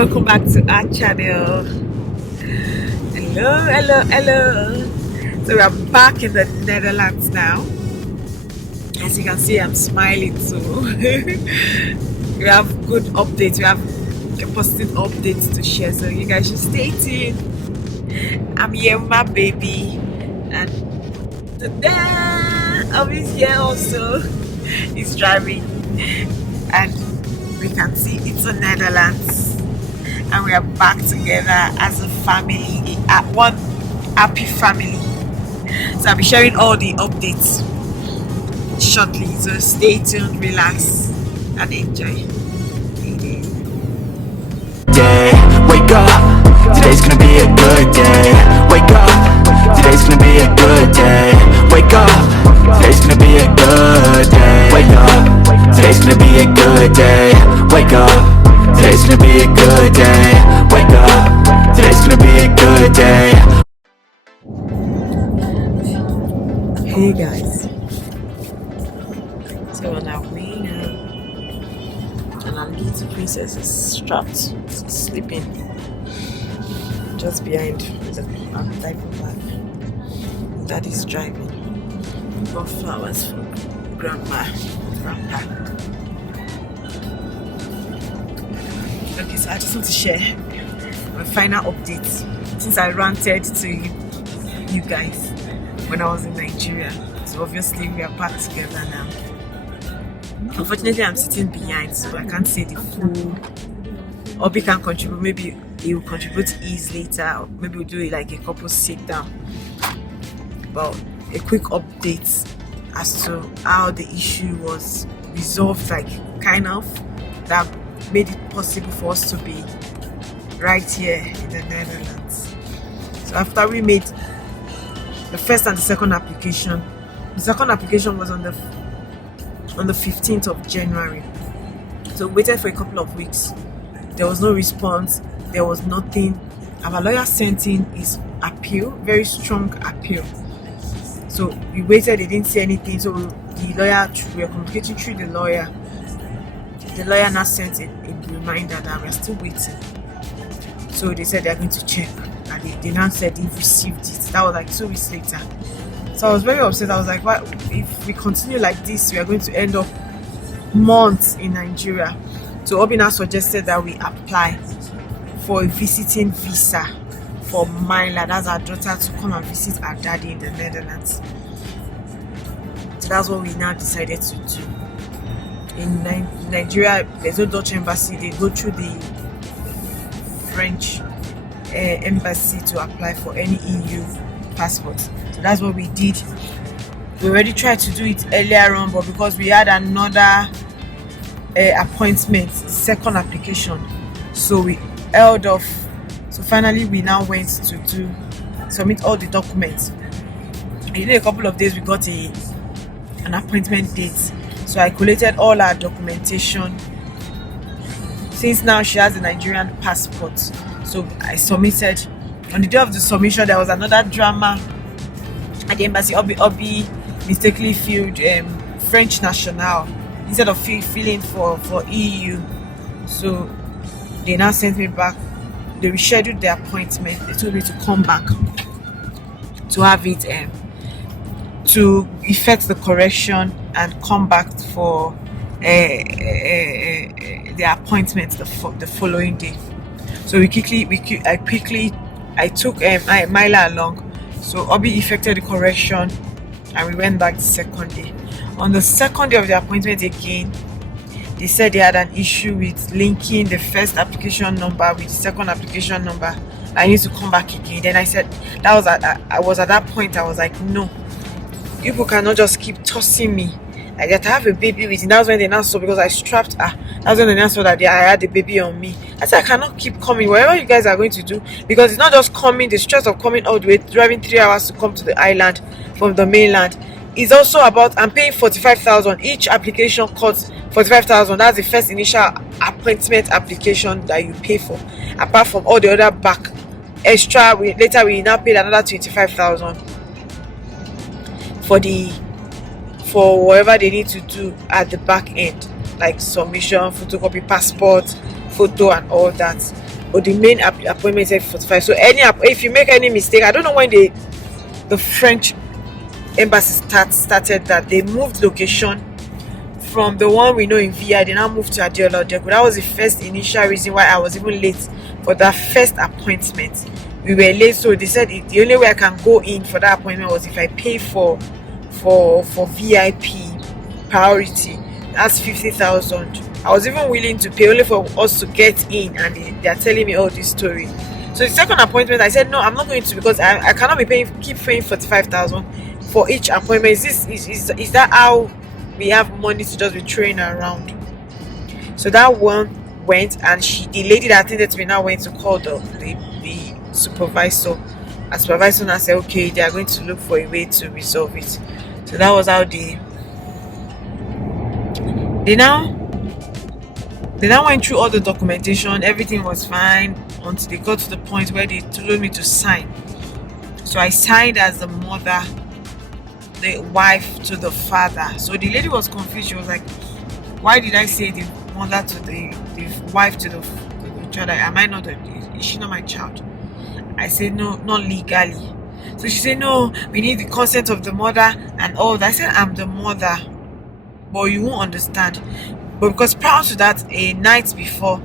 Welcome back to our channel. Hello. So we are back in the Netherlands now. As you can see, I'm smiling too. We have good updates. We have positive updates to share, so you guys should stay tuned. I'm here with my baby, and today Obi's here also. He's driving, and we can see it's the Netherlands, and we are back together as a family, one happy family. So I'll be sharing all the updates shortly, so stay tuned, relax and enjoy. Day, wake up, today's gonna be a good day. Wake up, today's gonna be a good day. Wake up, today's gonna be a good day. Wake up, today's gonna be a good day. Wake up, today's gonna be a good day. Wake up, today's gonna be a good day. Hey guys, so on our way now, and our little princess is strapped, sleeping just behind the diaper bag. Daddy's driving. Got flowers for grandpa. Okay, so I just want to share my final updates since I ranted to you guys when I was in Nigeria. So obviously we are back together now. Unfortunately, I'm sitting behind, so I can't say the full. Obi can contribute. Maybe he will contribute ease later. Or maybe we'll do it like a couple sit down. But a quick update as to how the issue was resolved, like kind of, that made it possible for us to be right here in the Netherlands. So after we made the first and the second application, the second application was on the 15th of January. So we waited for a couple of weeks. There was no response. There was nothing. Our lawyer sent in his appeal, very strong appeal. So we waited. They didn't say anything. So the lawyer, we were communicating through the lawyer. The lawyer now sent a reminder that we're still waiting. So they said they're going to check, and they now said they've received it. That was like 2 weeks later. So I was very upset. I was like, what if we continue like this, we are going to end up months in Nigeria. So Obina suggested that we apply for a visiting visa for Myla, that's our daughter, to come and visit our daddy in the Netherlands. So that's what we now decided to do. In Nigeria, there's no Dutch embassy. They go through the French embassy to apply for any EU passport. So that's what we did. We already tried to do it earlier on, but because we had another appointment, second application, so we held off. So finally we now went to submit all the documents. In a couple of days we got an appointment date. So I collated all our documentation. Since now she has a Nigerian passport, so I submitted. On the day of the submission, there was another drama at the embassy. Obi mistakenly filled French national instead of filling for EU. So they now sent me back. They rescheduled the appointment. They told me to come back to have it to effect the correction and come back for the appointment the following day. So I took Myla along. So Obi effected the correction, and we went back the second day. On the second day of the appointment again, they said they had an issue with linking the first application number with the second application number. I need to come back again. Then I said, I was at that point, I was like, no, people cannot just keep tossing me like that. I have a baby with it. That's when they now saw, because I strapped her. That's when they now saw that I had the baby on me. I said, I cannot keep coming. Whatever you guys are going to do, because it's not just coming, the stress of coming all the way, driving 3 hours to come to the island from the mainland. It's also about, I'm paying 45,000. Each application costs 45,000. That's the first initial appointment application that you pay for. Apart from all the other back extra, later we now paid another 25,000 for whatever they need to do at the back end, like submission, photocopy passport, photo, and all that. Or the main appointment said 45. So if you make any mistake, I don't know when the French embassy started that they moved location from the one we know in VI. They now moved to Adeola Odeku. That was the first initial reason why I was even late for that first appointment. We were late, so they said the only way I can go in for that appointment was if I pay for VIP priority. That's 50,000. I was even willing to pay only for us to get in, and they are telling me all this story. So the second appointment, I said no, I'm not going to, because I cannot be keep paying 45,000 for each appointment. Is that how we have money to just be throwing around? So that one went, and the lady that attended to me now went to call the supervisor. A supervisor now said, okay, they are going to look for a way to resolve it. So that was how they now went through all the documentation. Everything was fine until they got to the point where they told me to sign. So I signed as the mother, the wife to the father. So the lady was confused. She was like, why did I say the mother to the wife to the child? Is she not my child? I said no, not legally. So she said no, we need the consent of the mother and all that. I said I'm the mother, but you won't understand. But because prior to that, a night before,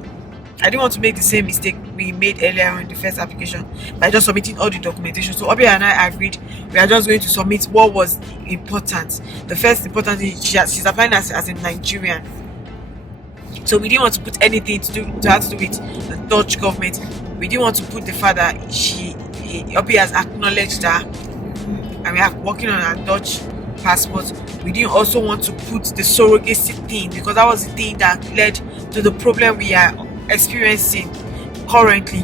I didn't want to make the same mistake we made earlier in the first application by just submitting all the documentation. So Obi and I agreed we are just going to submit what was important. The first important thing, she's applying as a Nigerian. So we didn't want to put anything to have to do with the Dutch government. We didn't want to put the fact that Obi has acknowledged that, and we are working on our Dutch passport. We didn't also want to put the surrogacy thing, because that was the thing that led to the problem we are experiencing currently.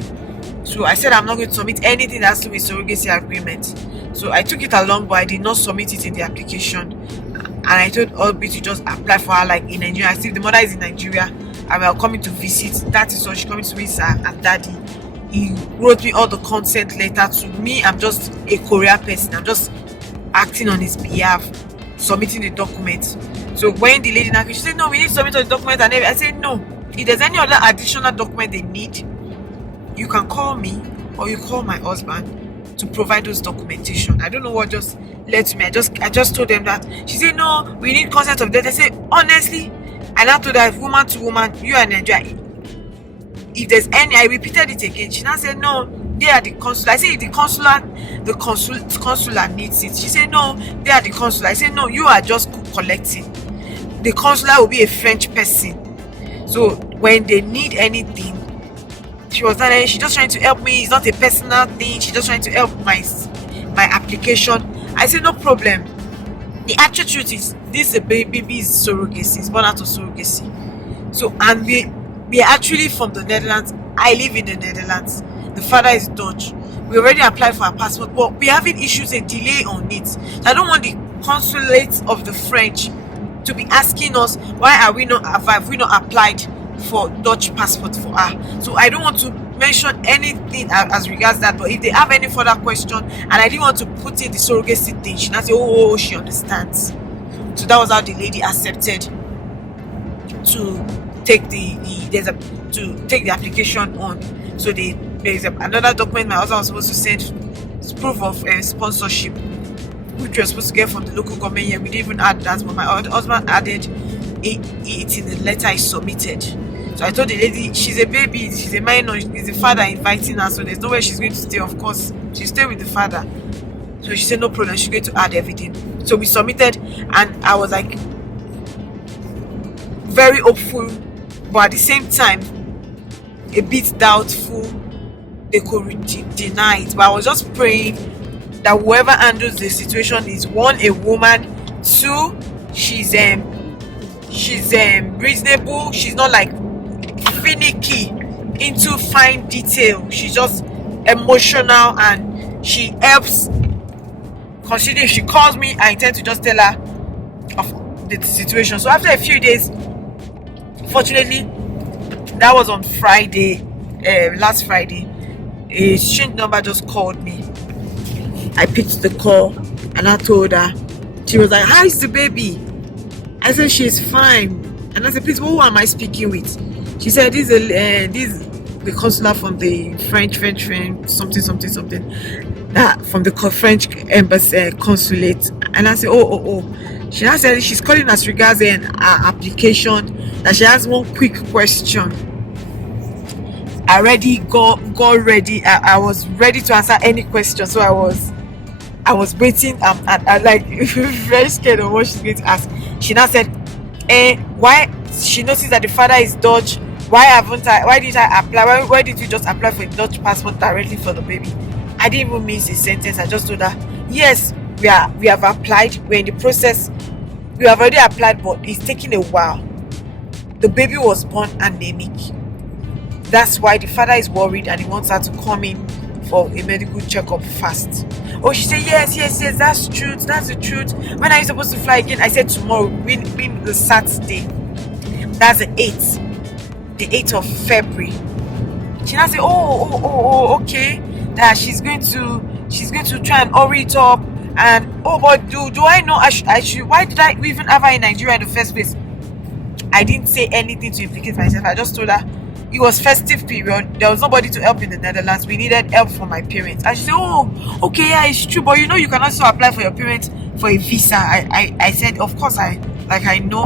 So I said I'm not going to submit anything that has to do with surrogacy agreement. So I took it along, but I did not submit it in the application. And I told Obi to just apply for her like in Nigeria. I see the mother is in Nigeria and we are coming to visit. That is what she's coming to visit her daddy. He wrote me all the consent letter. To me, I'm just a Korean person. I'm just acting on his behalf, submitting the document. So when the lady now, she said no, we need to submit all the document and everything. I said no, if there's any other additional document they need, you can call me or you call my husband to provide those documentation. I don't know what just led to me. I just told them that. She said no, we need consent of that. I said honestly, and I told her, woman to woman, you are Nigerian. If there's any, I repeated it again. She now said no, they are the consular. I said if the consular needs it. She said no, they are the consular. I said no, you are just collecting. The consular will be a French person. So when they need anything, she was not. She's just trying to help me. It's not a personal thing. She's just trying to help my application. I said no problem. The actual truth is this baby is surrogacy. It's born out of surrogacy. So and we are actually from the Netherlands. I live in the Netherlands. The father is Dutch. We already applied for our passport, but we're having issues, a delay on it. So I don't want the consulate of the French to be asking us why have we not applied for Dutch passport for her. So I don't want to mention anything as regards that, but if they have any further question, and I didn't want to put in the surrogacy thing, she now say oh she understands. So that was how the lady accepted to take the application on. So there's another document my husband was supposed to send, proof of sponsorship, which we were supposed to get from the local government here. We didn't even add that, but my husband added it in the letter I submitted. So I told the lady, she's a baby, she's a minor, it's the father inviting her, so there's no way she's going to stay. Of course, she'll stay with the father. So she said no problem, she's going to add everything. So we submitted, and I was like very hopeful, but at the same time a bit doubtful they could deny it. But I was just praying that whoever handles the situation is, one, a woman, two, she's reasonable, she's not like finicky into fine detail, she's just emotional, and she helps. Considering if she calls me, I intend to just tell her of the situation. So after a few days, fortunately, that was on Friday, last Friday, a strange number just called me. I picked the call and I told her. She was like, how is the baby? I said she's fine. And I said, please, who am I speaking with? She said, this the consular from the French something that from the French embassy consulate, and I said, oh. She now said she's calling as regards an application, that she has one quick question. I already got ready. I was ready to answer any question, so I was waiting. I like very scared of what she's going to ask. She now said, why? She noticed that the father is Dutch. Why did I apply? Why did you just apply for a Dutch passport directly for the baby? I didn't even miss a sentence. I just told her, yes, we have applied. We're in the process. We have already applied, but it's taking a while. The baby was born anemic. That's why the father is worried and he wants her to come in for a medical checkup fast. Oh, she said, yes, that's truth. That's the truth. When are you supposed to fly again? I said tomorrow, being the Saturday. That's the 8th of February. She now said, oh, okay. That she's going to try and hurry it up. And but do I know I should? Why did I even have her in Nigeria in the first place? I didn't say anything to implicate myself. I just told her it was festive period. There was nobody to help in the Netherlands. We needed help from my parents. And she said, oh, okay, yeah, it's true. But you can also apply for your parents for a visa. I said, of course, I know.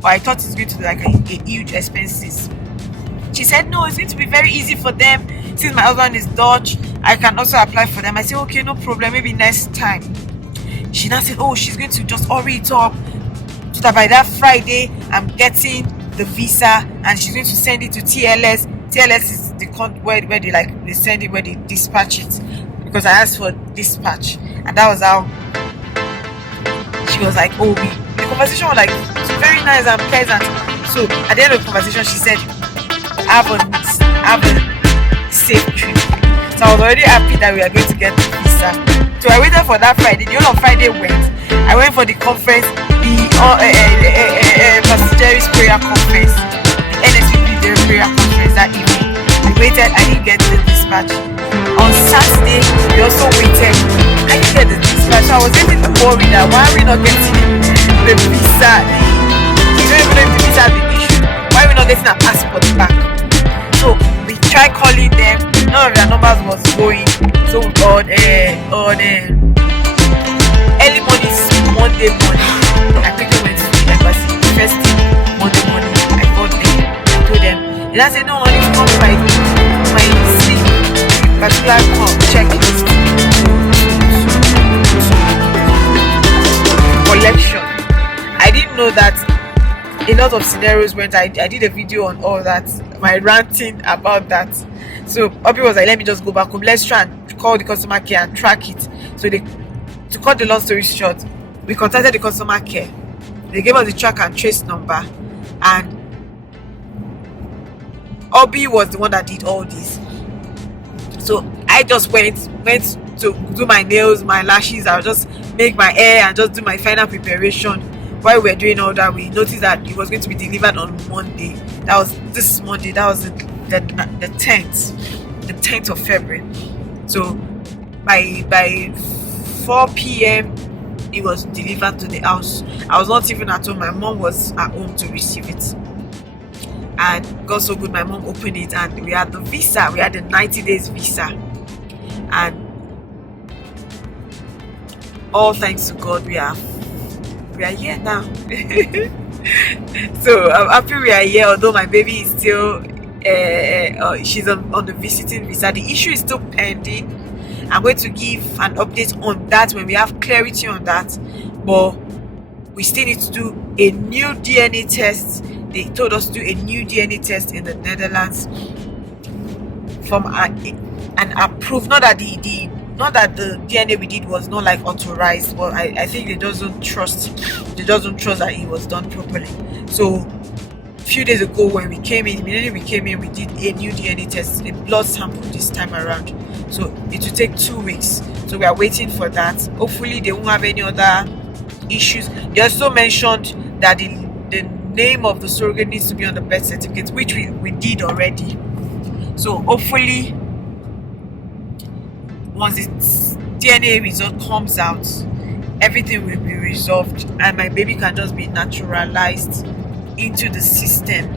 But I thought it's going to be like a huge expenses. She said, no, it's going to be very easy for them. Since my husband is Dutch, I can also apply for them. I said, okay, no problem. Maybe next time. She now said, oh, she's going to just hurry it up so that by that Friday, I'm getting the visa, and she's going to send it to TLS. TLS is the where they send it, where they dispatch it, because I asked for dispatch, and that was how she was like, oh, the conversation was like very nice and pleasant. So at the end of the conversation, she said, have a safe trip. So I was already happy that we are going to get the visa. So I waited for that Friday. The whole of Friday went. I went for the conference, the Passageries prayer conference, the NSPP prayer conference that evening. We waited. I didn't get the dispatch. On Saturday, we also waited. I didn't get the dispatch. So I was getting worried that why are we not getting the visa? We don't even know if the visa has been issued. Why are we not getting our passport back? So we tried calling them. None of their numbers was going. So on early morning, Monday morning, I quickly went to the embassy. First thing, Monday morning, I called them. I told them. And I said, no, I need to come to my particular checklist collection. I didn't know that a lot of scenarios went. I did a video on all that, my ranting about that. So Obi was like, let me just go back home. Let's try and call the customer care and track it. So to cut the long story short, we contacted the customer care. They gave us the track and trace number, and Obi was the one that did all this. So I just went to do my nails, my lashes. I'll just make my hair and just do my final preparation. While we were doing all that, we noticed that it was going to be delivered on Monday. That was this Monday. That was the 10th of February. So by 4 p.m. it was delivered to the house. I was not even at home. My mom was at home to receive it. And God so good, my mom opened it, and we had the visa. We had the 90 days visa. And all thanks to God, we are here now. So I'm happy we are here, although my baby is still she's on the visiting visa. The issue is still pending. I'm going to give an update on that when we have clarity on that, but we still need to do a new DNA test. They told us to do a new DNA test in the Netherlands from an approved, not that the DNA we did was not like authorized. Well, I think they doesn't trust that it was done properly. So a few days ago when immediately we came in, we did a new DNA test, a blood sample this time around. So it will take 2 weeks. So we are waiting for that. Hopefully they won't have any other issues. They also mentioned that the name of the surrogate needs to be on the birth certificate, which we did already. So hopefully once the DNA result comes out, everything will be resolved and my baby can just be naturalized into the system.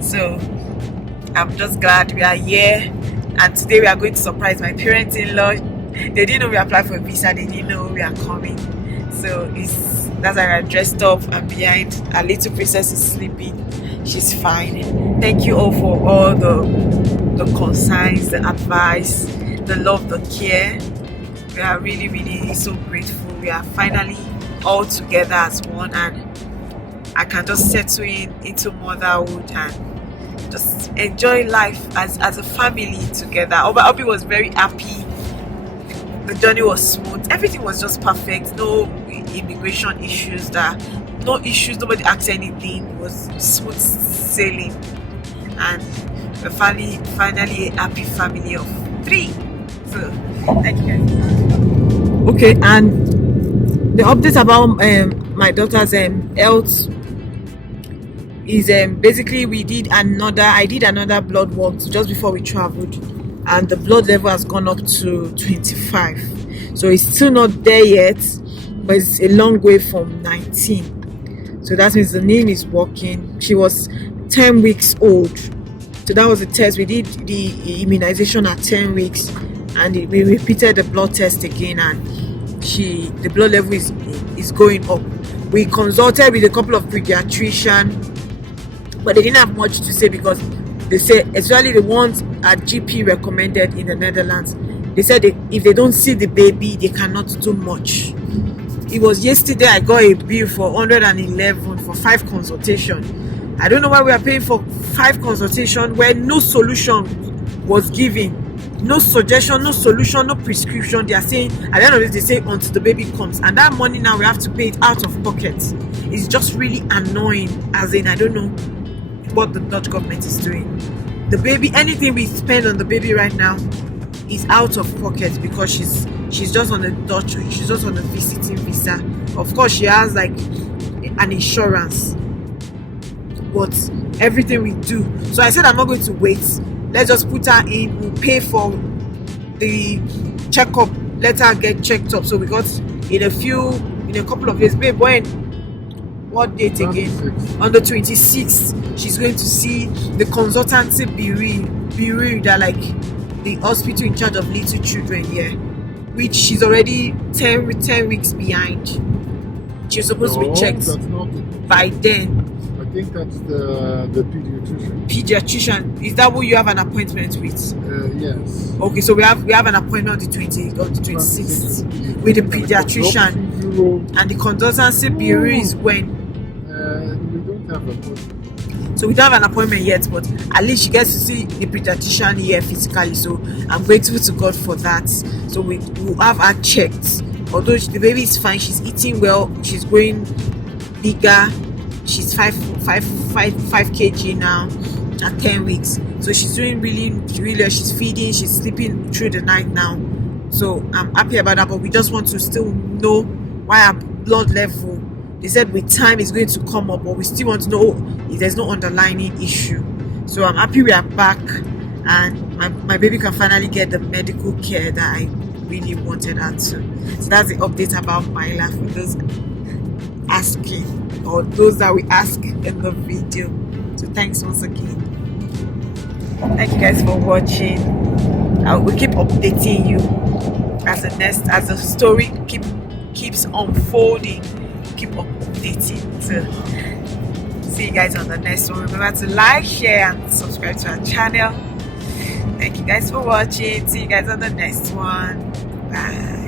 So I'm just glad we are here, and today we are going to surprise my parents-in-law. They didn't know we applied for a visa, they didn't know we are coming, so that's why we're dressed up, and behind our little princess is sleeping. She's fine. Thank you all for all the consigns, the advice, the love, the care. We are really, really so grateful. We are finally all together as one, and I can just settle into motherhood and just enjoy life as a family together. Obi was very happy. The journey was smooth. Everything was just perfect. No immigration issues. No issues. Nobody asked anything. It was smooth sailing, and we're finally a happy family of 3. So thank you guys. Okay, and the update about my daughter's health is basically I did another blood work just before we traveled, and the blood level has gone up to 25. So it's still not there yet, but it's a long way from 19. So that means the name is working. She was 10 weeks old. So that was the test. We did the immunization at 10 weeks, and we repeated the blood test again, and the blood level is going up. We consulted with a couple of pediatricians, but they didn't have much to say, because they said, especially the ones at GP recommended in the Netherlands, they said if they don't see the baby, they cannot do much. It was yesterday I got a bill for 111 for 5 consultations. I don't know why we are paying for 5 consultations where no solution was given, no suggestion, no solution, no prescription. They are saying at the end of it, they say until the baby comes, and that money now we have to pay it out of pocket. It's just really annoying. As in, I don't know what the Dutch government is doing. The baby, anything we spend on the baby right now is out of pocket, because she's just on she's just on a visiting visa. Of course, she has like an insurance, but everything we do. So I said I'm not going to wait. Let's just put her in. We'll pay for the checkup. Let her get checked up. So we got in a couple of days. Babe, what date again? 26. On the 26th, she's going to see the consultancy bureau that like the hospital in charge of little children here, which she's already 10 weeks behind. She's supposed to be checked by then. I think that's the pediatrician. Pediatrician, is that who you have an appointment with? Yes. Okay, so we have an appointment on the 26th with the pediatrician, and the consultancy bureau is when. We don't have an appointment. So we don't have an appointment yet, but at least she gets to see the pediatrician here physically. So I'm grateful to God for that. So we will have her checked. Although the baby is fine, she's eating well, she's growing bigger. She's 5 kg now at 10 weeks. So she's doing really, really well. She's feeding, she's sleeping through the night now. So I'm happy about that, but we just want to still know why our blood level, they said with time it's going to come up, but we still want to know if there's no underlying issue. So I'm happy we are back, and my baby can finally get the medical care that I really wanted her to. So that's the update about my life for those asking, or those that we ask in the video. So thanks once again. Thank you guys for watching. We'll keep updating you as the story keeps unfolding. Keep updating. So see you guys on the next one. Remember to like, share, and subscribe to our channel. Thank you guys for watching. See you guys on the next one. Bye.